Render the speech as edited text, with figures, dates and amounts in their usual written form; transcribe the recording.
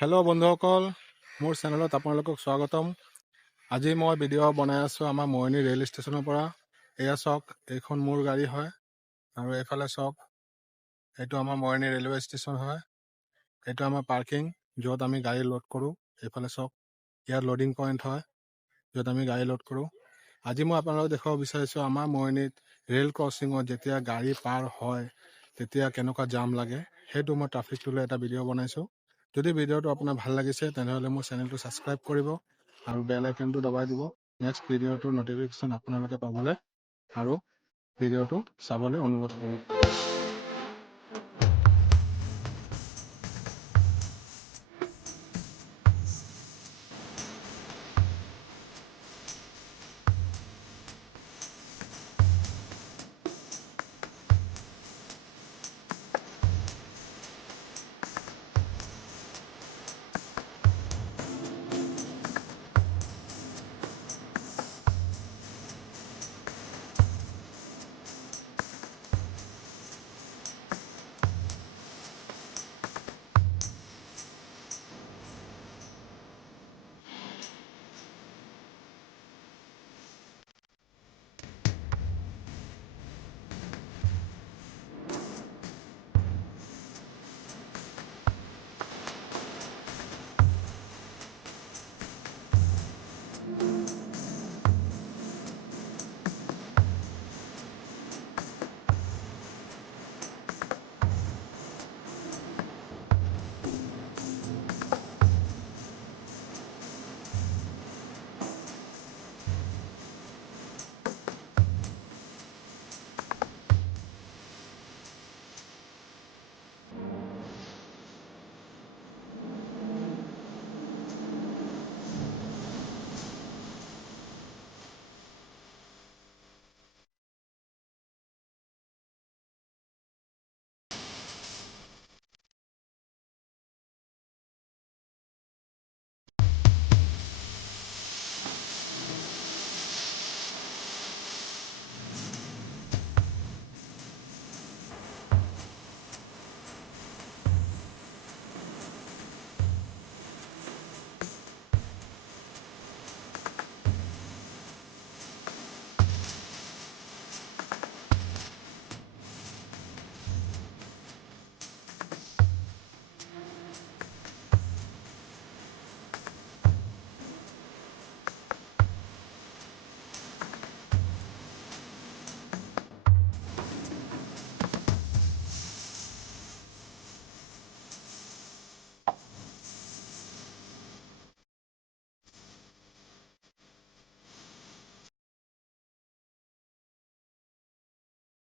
Hello' বন্ধুসকল, মোৰ চেনেলত আপোনালোকক স্বাগতম। আজি মই ভিডিঅ' বনাই আছোঁ আমাৰ মৰিয়নি ৰেল ষ্টেচনৰ পৰা। এয়া চাওক, এইখন মোৰ গাড়ী হয় আৰু এইফালে চাওক, এইটো আমাৰ মৰিয়নি ৰেলৱে ষ্টেচন হয়। এইটো আমাৰ পাৰ্কিং, য'ত আমি গাড়ী লোড কৰোঁ। এইফালে চাওক, ইয়াত লোডিং পইণ্ট হয়, য'ত আমি গাড়ী লোড কৰোঁ। আজি মই আপোনালোকক দেখুৱাব বিচাৰিছোঁ আমাৰ মৰিয়নিত ৰেল ক্ৰচিঙত যেতিয়া গাড়ী পাৰ হয় তেতিয়া কেনেকুৱা জাম লাগে, সেইটো মই ট্ৰাফিকটো লৈ এটা ভিডিঅ' বনাইছোঁ। যদি ভিডিঅ'টো আপোনাৰ ভাল লাগিছে তেনেহ'লে মোৰ চেনেলটো ছাবস্ক্ৰাইব কৰিব আৰু বেল আইকনটো দবাই দিব নেক্সট ভিডিঅ'টোৰ নটিফিকেশ্যন আপোনালোকে পাবলৈ আৰু ভিডিঅ'টো চাবলৈ অনুৰোধ কৰোঁ।